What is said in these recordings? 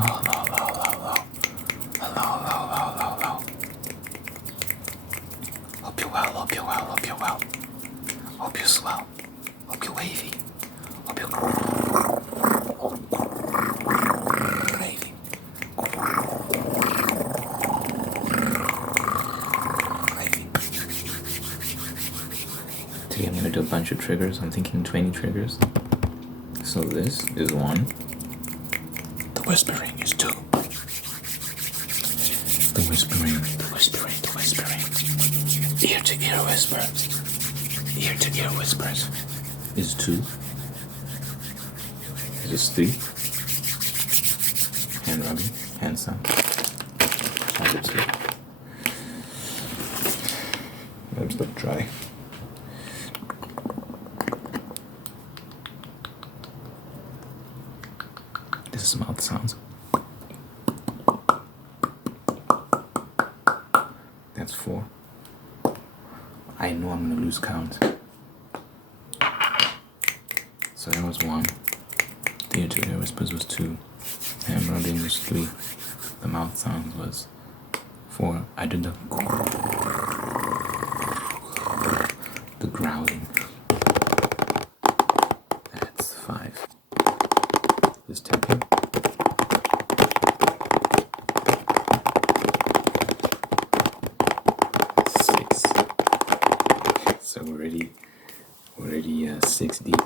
Hello, hello, hello, hello. Hello, hello, hello, hello. Hope you're well, hope you're well, hope you're well. Hope you're swell. Hope you're wavy. Hope you're wavy. Wavy. Today I'm gonna do a bunch of triggers. I'm thinking 20 triggers. So this is 1. The whispering is 2. The whispering, the whispering, the whispering. Ear to ear whisper. Ear to ear whispers is 2. This is 3. Hand rubbing, hand sound. That is 2. Lips look dry. This is mouth sounds. That's 4. I know I'm gonna lose count. So that was 1. The ear to ear whispers was 2. Hand rubbing was 3. The mouth sounds was 4. I did the growling. That's 5. This tapping. 6. So we're already 6 deep.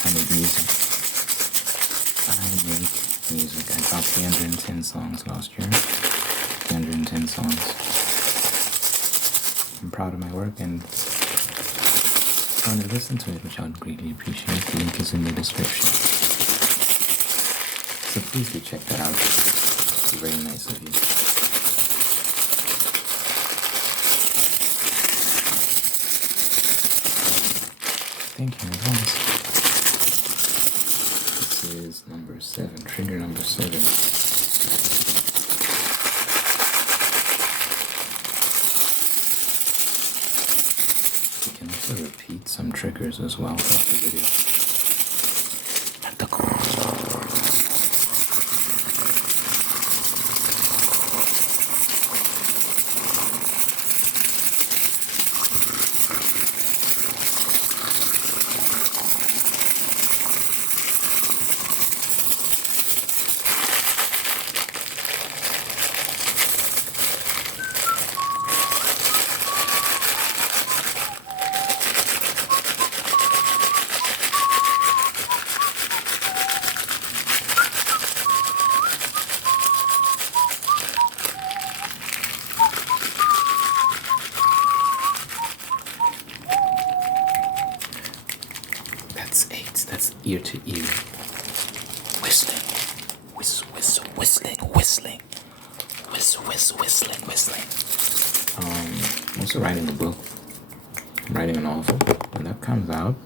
I make music. I dropped 310 songs last year. 310 songs. I'm proud of my work and if you want to listen to it, which I would greatly appreciate. The link is in the description. So please do check that out. It's very nice of you. Thank you in advance. This is number 7, trigger number 7. We can also repeat some triggers as well throughout the video. That's 8. That's ear to ear. Whistling. Whistling. Whistling. I'm also writing a book. I'm writing a novel. When that comes out,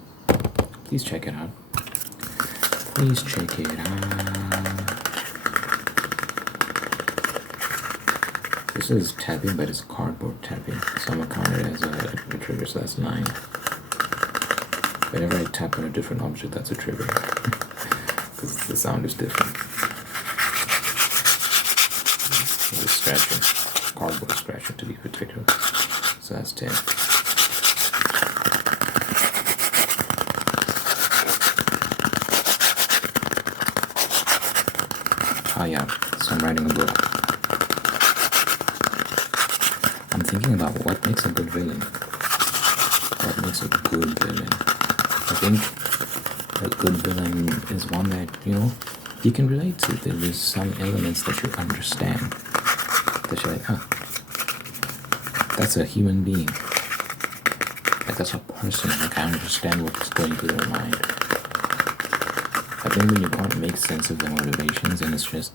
please check it out. Please check it out. This is tapping, but it's cardboard tapping. So I'm gonna count it as a trigger, so that's 9. Whenever I tap on a different object, that's a trigger. Because the sound is different. It's scratching. Cardboard scratching to be particular. So that's 10. Oh yeah, so I'm writing a book. I'm thinking about what makes a good villain. What makes a good villain? I think a good villain is one that, you can relate to. There's some elements that you understand. That you're like, oh, that's a human being. Like, that's a person. Like, I understand what's going through their mind. I think when you can't make sense of their motivations and it's just,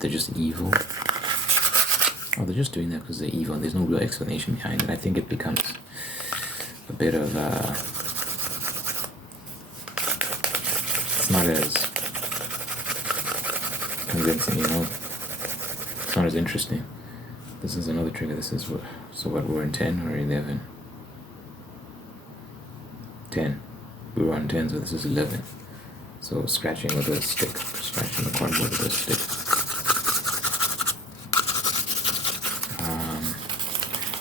they're just evil. Or they're just doing that because they're evil and there's no real explanation behind it. I think it becomes a bit of it's not as convincing, It's not as interesting. This is another trigger. This is what we're in 10 or 11? 10. We were on 10, so this is 11. So scratching with a stick, scratching the cardboard with a stick.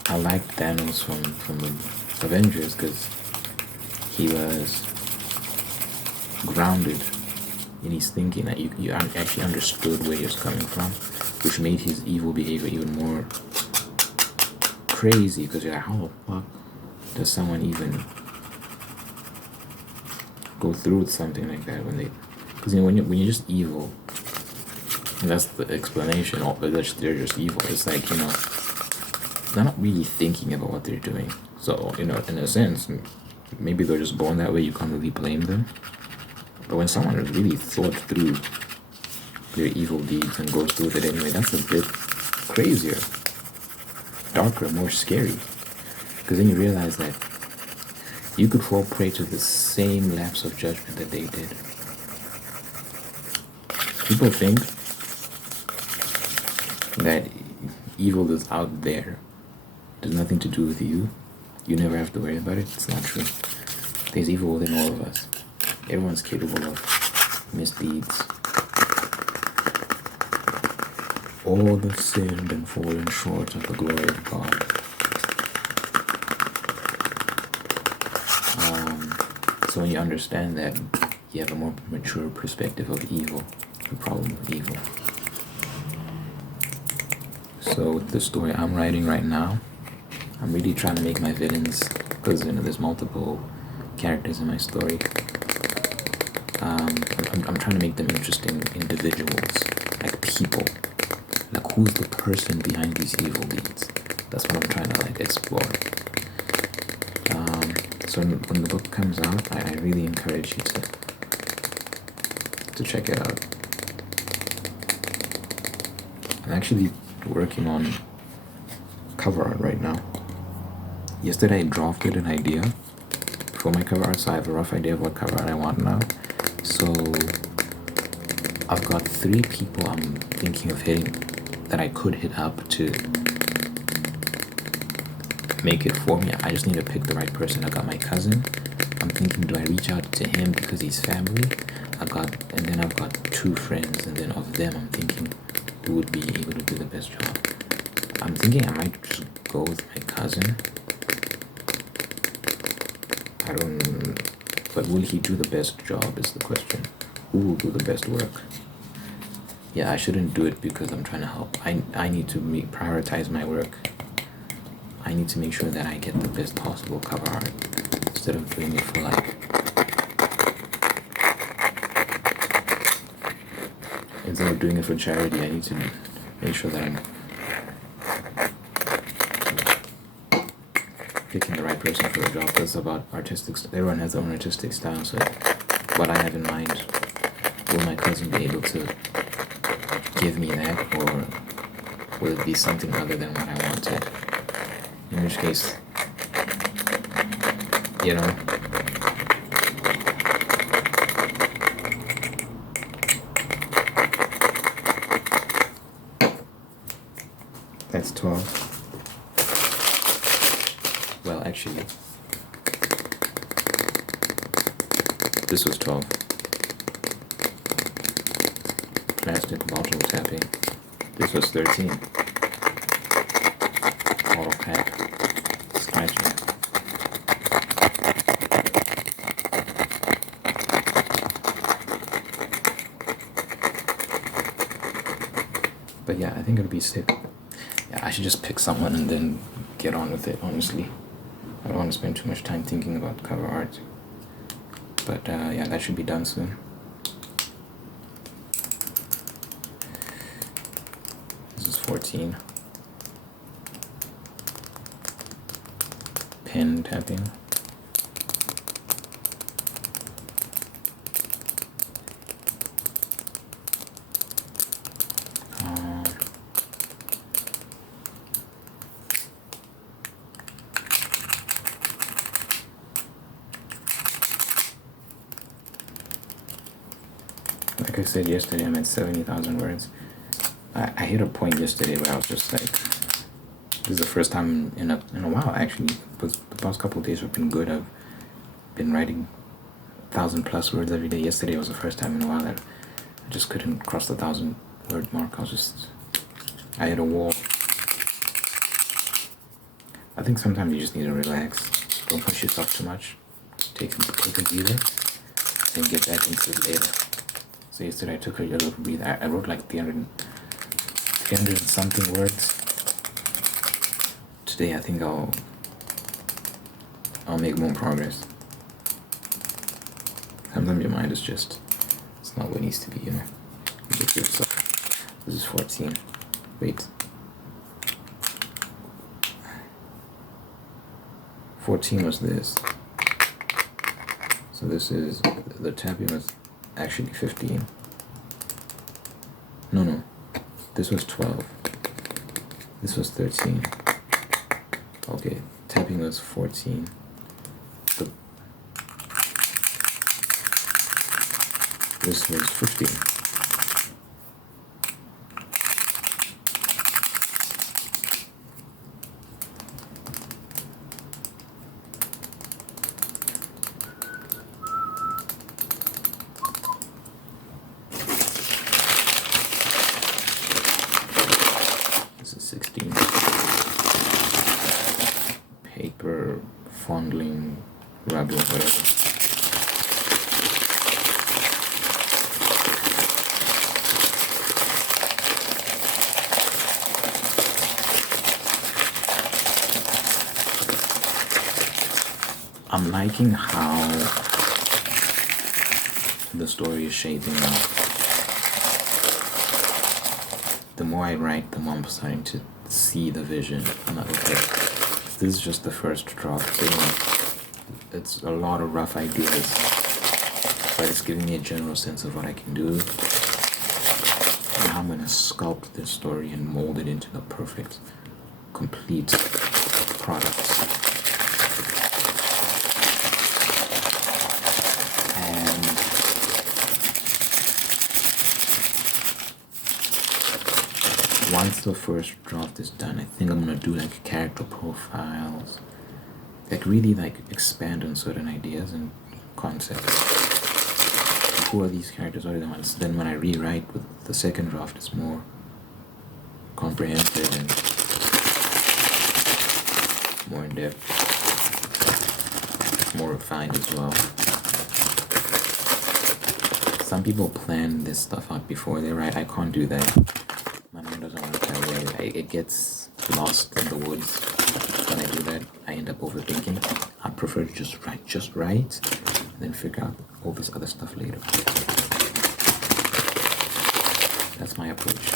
I like Thanos from the Avengers because he was grounded in his thinking, that you actually understood where he was coming from, which made his evil behavior even more crazy, because you're like, how the fuck does someone even go through with something like that because when you're just evil, and that's the explanation, they're just evil. It's like, they're not really thinking about what they're doing. So, in a sense, maybe they're just born that way, you can't really blame them. But when someone has really thought through their evil deeds and goes through it anyway, that's a bit crazier, darker, more scary. Because then you realize that you could fall prey to the same lapse of judgment that they did. People think that evil is out there. It has nothing to do with you. You never have to worry about it. It's not true. There's evil within all of us. Everyone's capable of misdeeds. All have sinned and fallen short of the glory of God. So when you understand that, you have a more mature perspective of evil, the problem of evil. So with the story I'm writing right now, I'm really trying to make my villains, because there's multiple characters in my story. I'm trying to make them interesting individuals, like people. Like, who's the person behind these evil deeds? That's what I'm trying to explore. So when the book comes out, I really encourage you to check it out. I'm actually working on cover art right now. Yesterday I drafted an idea for my cover art, so I have a rough idea of what cover art I want now. So I've got 3 people I'm thinking of hitting, that I could hit up to make it for me. I just need to pick the right person. I got my cousin. I'm thinking, do I reach out to him because he's family? And then I've got 2 friends, and then of them I'm thinking who would be able to do the best job. I'm thinking I might just go with my cousin. But will he do the best job is the question. Who will do the best work? Yeah, I shouldn't do it because I'm trying to help. I need to prioritize my work. I need to make sure that I get the best possible cover art instead of doing it for instead of doing it for charity. I need to make sure that I'm picking the right person for the job. That's about artistic. Everyone has their own artistic style, so what I have in mind, will my cousin be able to give me that, or will it be something other than what I wanted? In which case, that's 12. Well, actually, this was 12. Plastic bottle tapping. This was 13. Bottle cap. Scratching. But yeah, I think it'll be sick. Yeah, I should just pick someone and then get on with it, honestly. I don't want to spend too much time thinking about cover art. But yeah, that should be done soon. This is 14. Pen tapping. Like I said yesterday, I'm at 70,000 words. I hit a point yesterday where I was just like, this is the first time in a while actually. But the past couple of days have been good. I've been writing 1,000+ words every day. Yesterday was the first time in a while that I just couldn't cross the 1,000-word mark. I hit a wall. I think sometimes you just need to relax. Don't push yourself too much. Take a breather and get back into it later. So yesterday I took a little breather. I wrote like 300 and something words. Today I think I'll make more progress. Sometimes your mind is just, it's not what it needs to be, you know. You get yourself. This is 14. Wait. 14 was this. So this is, the tapping was actually 15. No. This was 12. This was 13. Okay, tapping was 14. This was 15. This is 16. Paper, fondling, rubbing, whatever. I'm liking how the story is shaping up. The more I write, the more I'm starting to see the vision. I'm like, okay, this is just the first draft. So, you know, it's a lot of rough ideas, but it's giving me a general sense of what I can do. And how I'm going to sculpt this story and mold it into the perfect, complete product. Once the first draft is done, I think I'm gonna do like character profiles, like really like expand on certain ideas and concepts. Who are these characters? What are the ones? Then when I rewrite with the second draft, it's more comprehensive and more in depth. It's more refined as well. Some people plan this stuff out before they write. I can't do that. My mind doesn't want to carry it. It gets lost in the woods. When I do that, I end up overthinking. I prefer to just write, and then figure out all this other stuff later. That's my approach.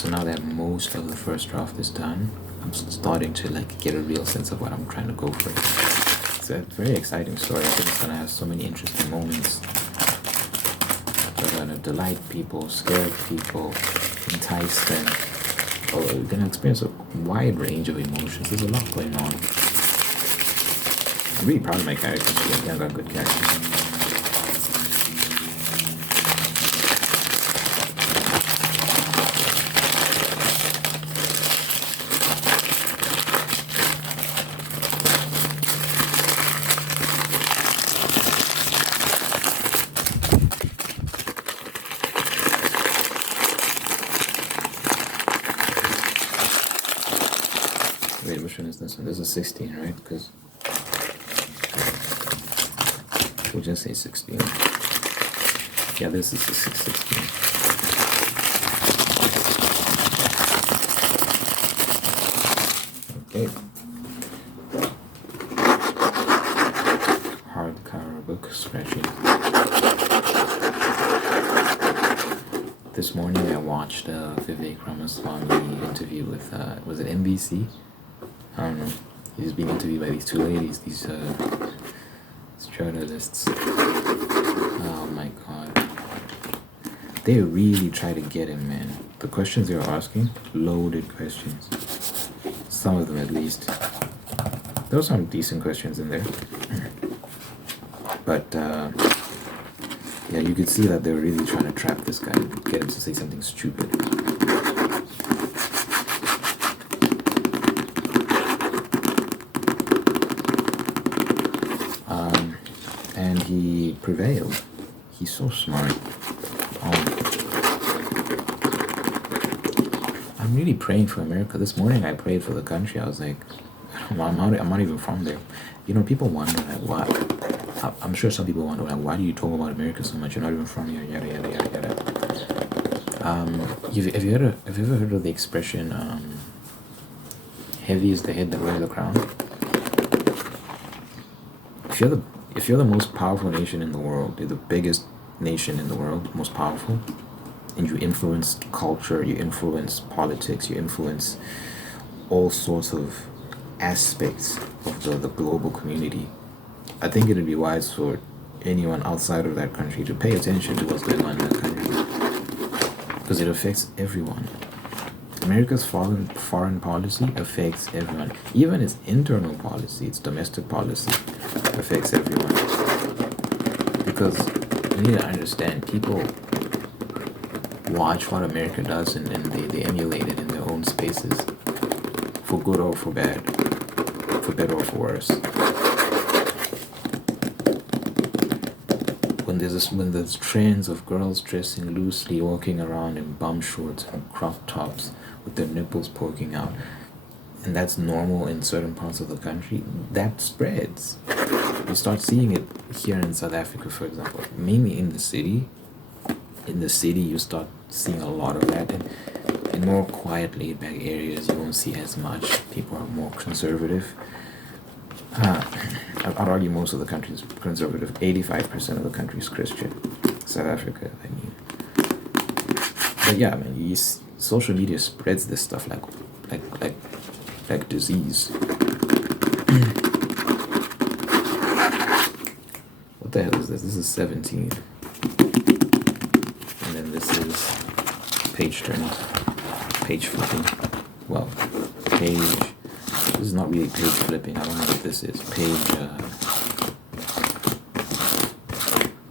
So now that most of the first draft is done, I'm starting to like get a real sense of what I'm trying to go for. It's a very exciting story. I think it's gonna have so many interesting moments. We're gonna delight people, scare people, entice them. We're gonna experience a wide range of emotions. There's a lot going on. I'm really proud of my characters. I got good characters. Wait, which one is this one? This is 16, right? Because we'll just say 16. Yeah, this is 16. Okay. Hardcover book, scratchy. This morning I watched Vivek Ramaswamy interview with, was it NBC? I don't know. He's being interviewed by these two ladies, these journalists. Oh my god. They really try to get him, man. The questions they were asking, loaded questions. Some of them at least. There were some decent questions in there. But yeah, you could see that they're really trying to trap this guy, get him to say something stupid. And he prevailed. He's so smart. I'm really praying for America. This morning I prayed for the country. I was like, I'm not even from there. You know, people wonder like, why. I'm sure some people wonder like, why do you talk about America so much? You're not even from here. Yada yada yada yada. Have you ever heard of the expression, "Heavy is the head that wears the crown"? If you're the most powerful nation in the world, you're the biggest nation in the world, most powerful, and you influence culture, you influence politics, you influence all sorts of aspects of the global community, I think it would be wise for anyone outside of that country to pay attention to what's going on in that country, because it affects everyone. America's foreign policy affects everyone. Even its internal policy, its domestic policy, affects everyone. Because you need to understand, people watch what America does and they emulate it in their own spaces, for good or for bad, for better or for worse. When there's trends of girls dressing loosely, walking around in bum shorts and crop tops with their nipples poking out, and that's normal in certain parts of the country, that spreads. You start seeing it here in South Africa, for example, mainly in the city. In the city, you start seeing a lot of that, and in more quiet, laid-back areas, you won't see as much. People are more conservative. I'd argue most of the country is conservative. 85% of the country is Christian. South Africa, I mean. But yeah, man, social media spreads this stuff like disease. What the hell is this? This is 17. And then this is page turning, page flipping. Well, page. This is not really page flipping. I don't know what this is. Page.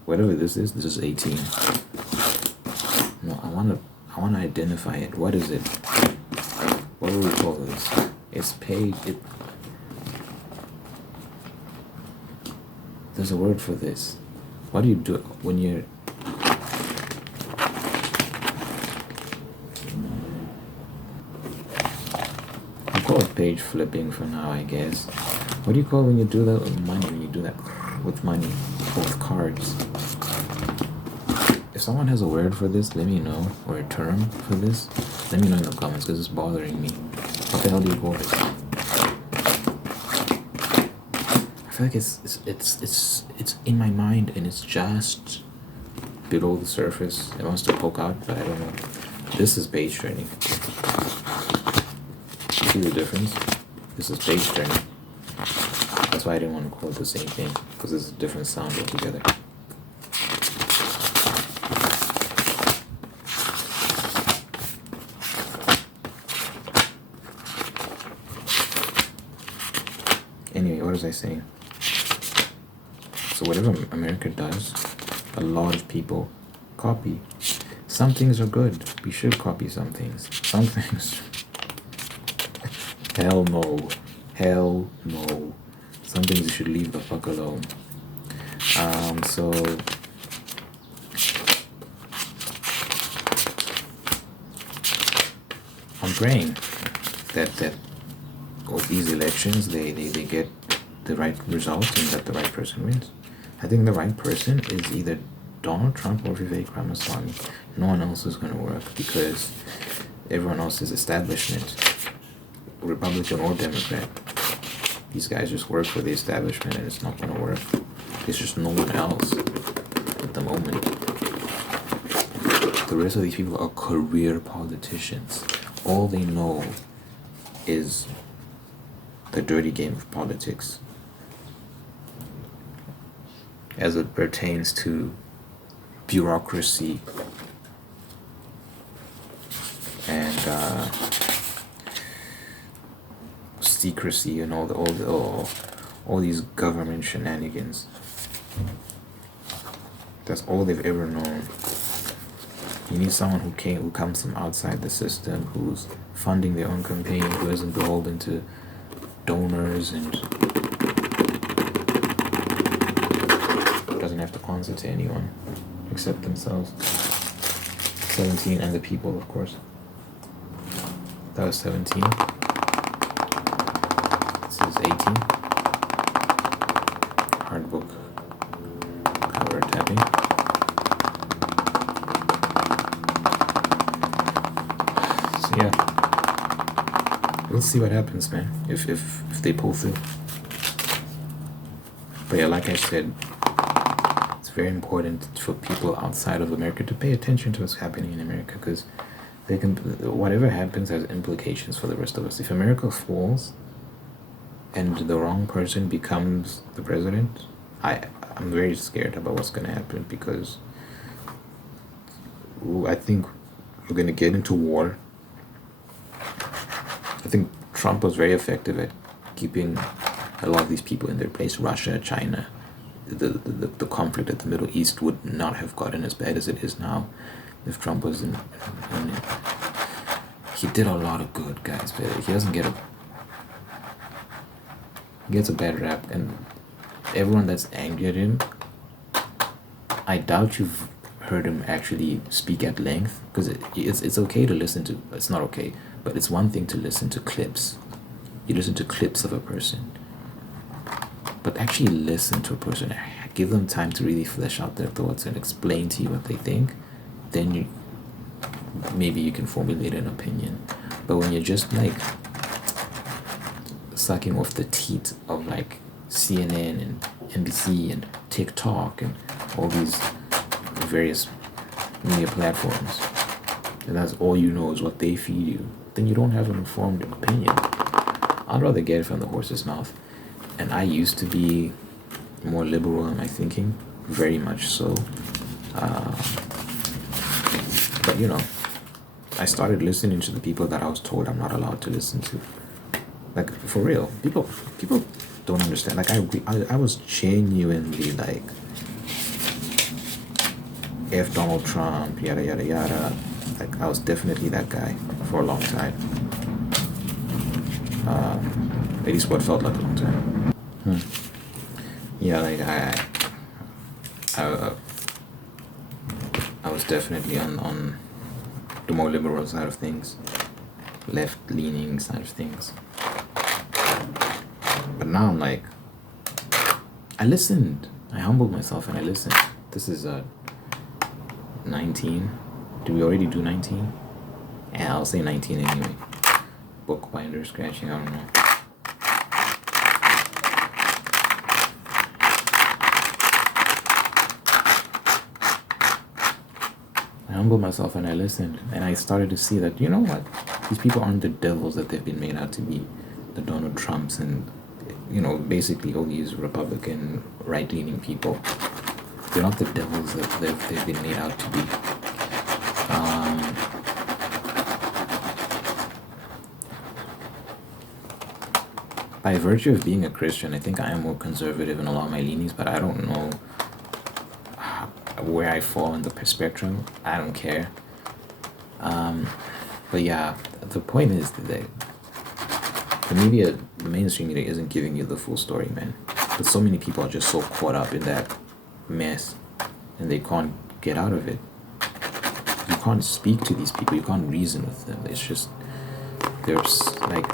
Whatever this is 18. No, I wanna identify it. What is it? What do we call this? It's page. There's a word for this. What do you do when you're... I call it page flipping for now, I guess. What do you call when you do that with money? When you do that with money or with cards? If someone has a word for this, let me know. Or a term for this, let me know in the comments, because it's bothering me. What the hell do you call it? I feel like it's in my mind and it's just below the surface. It wants to poke out, but I don't know. This is page turning. See the difference? This is page turning. That's why I didn't want to call it the same thing, because it's a different sound altogether. Anyway, what was I saying? So whatever America does, a lot of people copy. Some things are good. We should copy some things. Some things... Hell no. Hell no. Some things you should leave the fuck alone. So... I'm praying that with these elections, they get the right result and that the right person wins. I think the right person is either Donald Trump or Vivek Ramaswamy. No one else is going to work, because everyone else is establishment, Republican or Democrat. These guys just work for the establishment, and it's not going to work. There's just no one else at the moment. The rest of these people are career politicians. All they know is the dirty game of politics as it pertains to bureaucracy and secrecy and all these government shenanigans. That's all they've ever known. You need someone who comes from outside the system, who's funding their own campaign, who isn't beholden to donors and doesn't have to answer to anyone except themselves. 17 and the people, of course. That was 17. This is 18. Hard book cover tapping. So yeah, we'll see what happens, man. If they pull through. But yeah, like I said, it's very important for people outside of America to pay attention to what's happening in America, because they can, whatever happens has implications for the rest of us. If America falls and the wrong person becomes the president, I'm very scared about what's going to happen, because I think we're going to get into war. I think Trump was very effective at keeping a lot of these people in their place. Russia, China, the conflict at the Middle East would not have gotten as bad as it is now if Trump was in it. He did a lot of good, guys, but he doesn't get he gets a bad rap, and everyone that's angry at him, I doubt you've heard him actually speak at length, because it's okay to listen to, it's not okay, but it's one thing to listen to clips. You listen to clips of a person, but actually listen to a person, give them time to really flesh out their thoughts and explain to you what they think. Then maybe you can formulate an opinion. But when you're just like sucking off the teat of like CNN and NBC and TikTok and all these various media platforms, and that's all you know is what they feed you, then you don't have an informed opinion. I'd rather get it from the horse's mouth. And I used to be more liberal in my thinking, very much so. But you know, I started listening to the people that I was told I'm not allowed to listen to. Like, for real, people don't understand. Like, I was genuinely like, F Donald Trump, yada yada yada. Like, I was definitely that guy for a long time. At least what felt like a long time. Yeah, like I was definitely on the more liberal side of things, left-leaning side of things. But now I'm like, I listened. I humbled myself and I listened. This is 19. Do we already do 19? Yeah, I'll say 19 anyway. Bookbinder scratching, I don't know. I humbled myself and I listened, and I started to see that, you know what, these people aren't the devils that they've been made out to be. The Donald Trumps and, you know, basically all these Republican right-leaning people. They're not the devils that they've been made out to be. By virtue of being a Christian, I think I am more conservative in a lot of my leanings, but I don't know where I fall in the spectrum. I don't care. But yeah, the point is that the media, the mainstream media, isn't giving you the full story, man. But so many people are just so caught up in that mess, and they can't get out of it. You can't speak to these people. You can't reason with them. It's just, they're like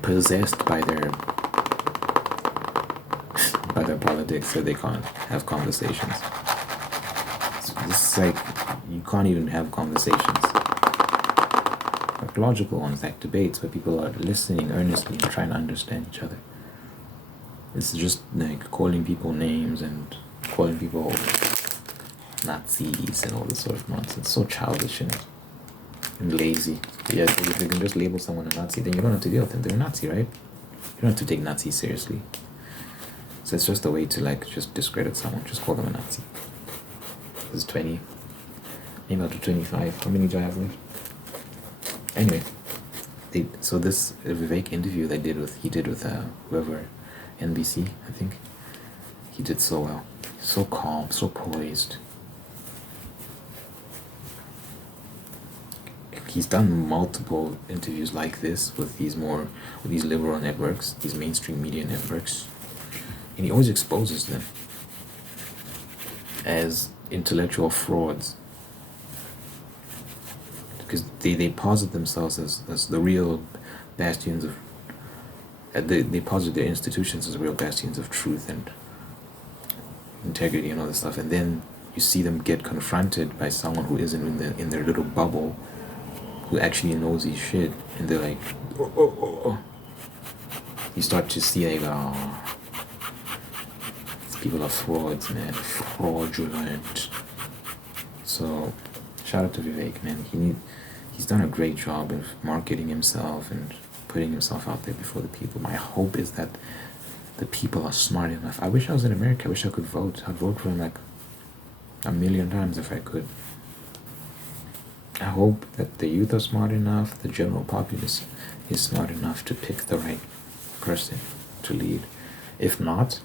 possessed by their politics, so they can't have conversations. It's like you can't even have conversations, like logical ones, like debates where people are listening earnestly and trying to understand each other. It's just like calling people names and calling people Nazis and all this sort of nonsense. So childish and lazy. Yeah, if you can just label someone a Nazi, then you don't have to deal with them. They're a Nazi, right? You don't have to take Nazis seriously. So it's just a way to like just discredit someone. Just call them a Nazi. This is 20. Maybe up to 25. How many do I have left? Anyway, so this Vivek interview he did with whoever, NBC, I think. He did so well. So calm, so poised. He's done multiple interviews like this with these liberal networks, these mainstream media networks, and he always exposes them as intellectual frauds, because they posit themselves as the real bastions of they posit their institutions as real bastions of truth and integrity and all this stuff, and then you see them get confronted by someone who isn't in their little bubble, who actually knows his shit, and they're like, oh. You start to see like, oh, these people are frauds, man, fraudulent. So shout out to Vivek, man. He's done a great job of marketing himself and putting himself out there before the people. My hope is that the people are smart enough. I wish I was in America. I wish I could vote. I'd vote for him like 1,000,000 times if I could. I hope that the youth are smart enough, the general populace is smart enough to pick the right person to lead. If not,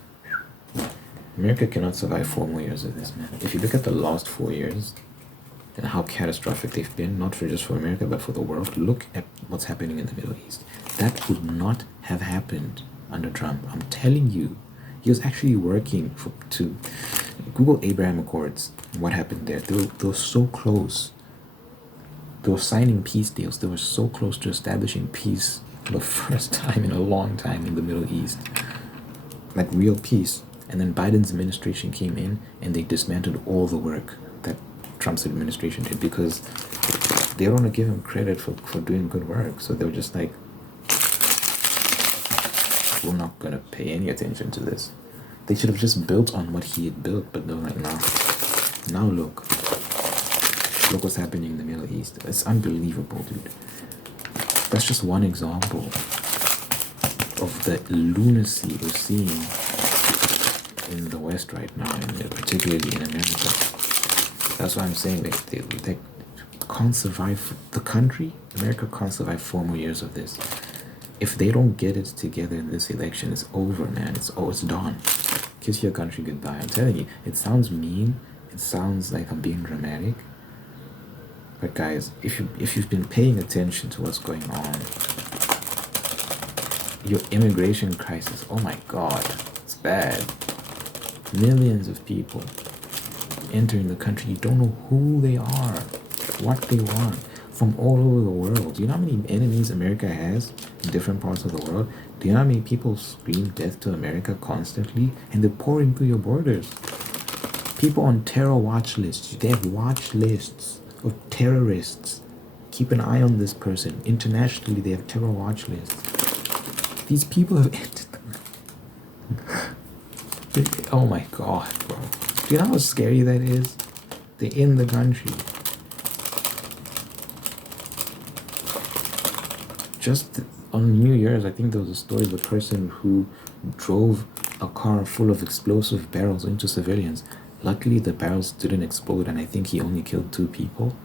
America cannot survive 4 more years of this, man. If you look at the last 4 years and how catastrophic they've been, not for just for America, but for the world, look at what's happening in the Middle East. That would not have happened under Trump. I'm telling you, he was actually working to Google Abraham Accords. What happened there? They were so close. They were signing peace deals. They were so close to establishing peace for the first time in a long time in the Middle East. Like real peace. And then Biden's administration came in and they dismantled all the work that Trump's administration did, because they don't want to give him credit for doing good work. So they were just like, we're not going to pay any attention to this. They should have just built on what he had built, but they're like, no. Now look what's happening in the Middle East. It's unbelievable, dude. That's just one example of the lunacy we're seeing in the West right now, and particularly in America. That's why I'm saying they can't survive. The country, America, can't survive 4 more years of this. If they don't get it together in this election, it's over, man. It's done. Kiss your country goodbye. I'm telling you, it sounds mean. It sounds like I'm being dramatic. But guys, if you've been paying attention to what's going on, your immigration crisis, oh my God, it's bad. Millions of people entering the country. You don't know who they are, what they want, from all over the world. Do you know how many enemies America has in different parts of the world? Do you know how many people scream death to America constantly? And they're pouring through your borders. People on terror watch lists. They have watch lists of terrorists. Keep an eye on this person. Internationally, they have terror watch lists. These people have entered oh my God, bro. Do you know how scary that is? They're in the country. Just on New Year's, I think there was a story of a person who drove a car full of explosive barrels into civilians. Luckily, the barrels didn't explode, and I think he only killed 2 people.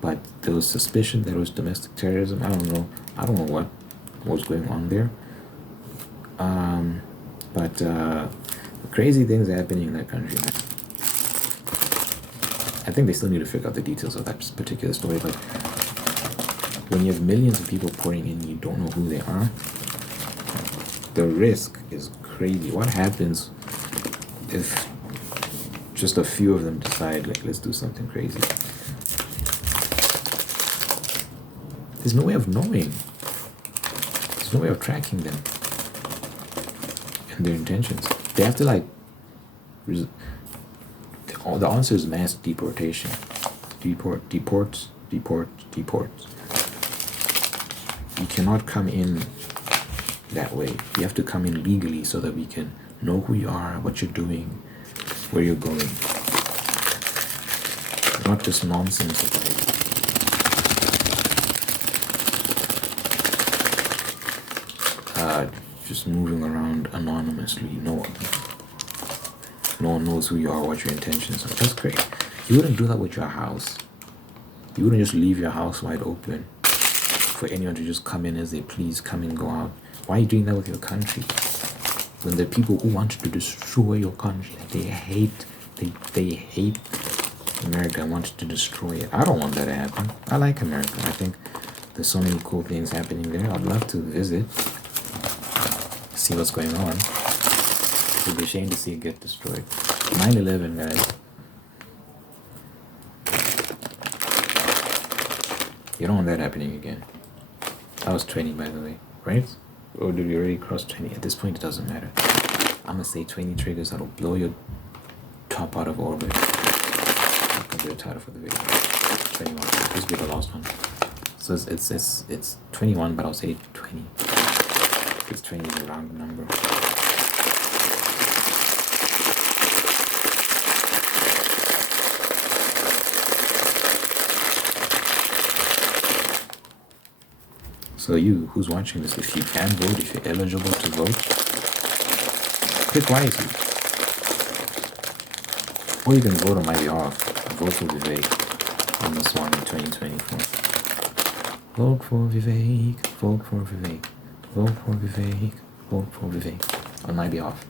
But there was suspicion that it was domestic terrorism. I don't know what was going on there. But crazy things are happening in that country, man. I think they still need to figure out the details of that particular story, but when you have millions of people pouring in, you don't know who they are. The risk is crazy. What happens if just a few of them decide, like, let's do something crazy? There's no way of knowing. There's no way of tracking them and their intentions. They have to, like, the answer is mass deportation. Deport. You cannot come in that way. You have to come in legally so that we can know who you are, what you're doing, where you're going. Not just nonsense about just moving around anonymously. No one knows who you are, what your intentions are. That's great. You wouldn't do that with your house. You wouldn't just leave your house wide open for anyone to just come in as they please, come and go out. Why are you doing that with your country? when the people who want to destroy your country, they hate America and want to destroy it. I don't want that to happen. I like America. I think there's so many cool things happening there. I'd love to visit, see what's going on. It'd be a shame to see it get destroyed. 9/11, guys. You don't want that happening again. I was 20, by the way, right? Or did we already cross 20? At this point, it doesn't matter. I'm gonna say 20 triggers that'll blow your top out of orbit. I'll do the title for the video. 21. This will be the last one. So it's 21, but I'll say 20. Because 20 is a round number. So you, who's watching this, if you can vote, if you're eligible to vote, click wisely. Or you can vote on my behalf. Vote for Vivek on this one in 2024. Vote for Vivek, vote for Vivek, vote for Vivek, vote for Vivek on my behalf.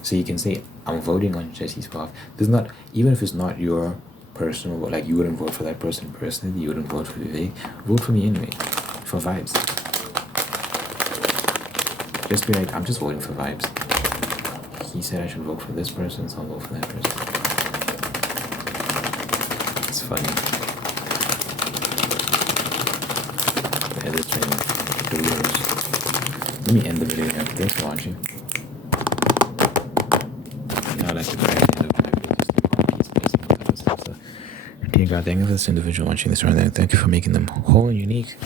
So you can say, I'm voting on Jesse's behalf. There's not, even if it's not your personal vote, like you wouldn't vote for that person personally, you wouldn't vote for Vivek, vote for me anyway. For vibes. Just be like, I'm just voting for vibes. He said I should vote for this person, so I'll vote for that person. It's funny. Yeah, this training. Let me end the video here. Thanks for watching. You know, I like to go ahead and end up dear God, thank you for this individual watching this right there. Thank you for making them whole and unique.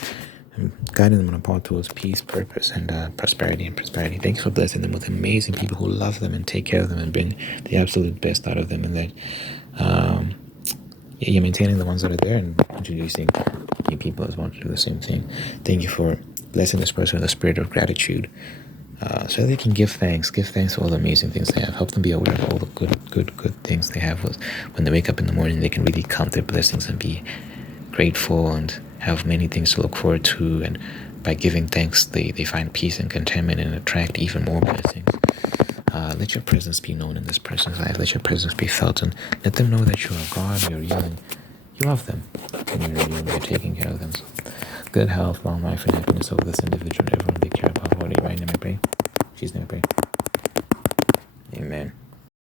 And guiding them on a path towards peace, purpose, and prosperity. Thanks for blessing them with amazing people who love them and take care of them and bring the absolute best out of them. And that you're maintaining the ones that are there and introducing new people as well to do the same thing. Thank you for blessing this person with a spirit of gratitude, so they can give thanks for all the amazing things they have. Help them be aware of all the good things they have. When they wake up in the morning, they can really count their blessings and be grateful and have many things to look forward to, and by giving thanks they find peace and contentment and attract even more blessings. Let your presence be known in this person's life. Let your presence be felt, and let them know that you are God, you're real, and you love them, and you're real, and you're taking care of them. So, good health, long life, and happiness over this individual and everyone they care about. Holy, right name I pray. Jesus name I pray. Amen.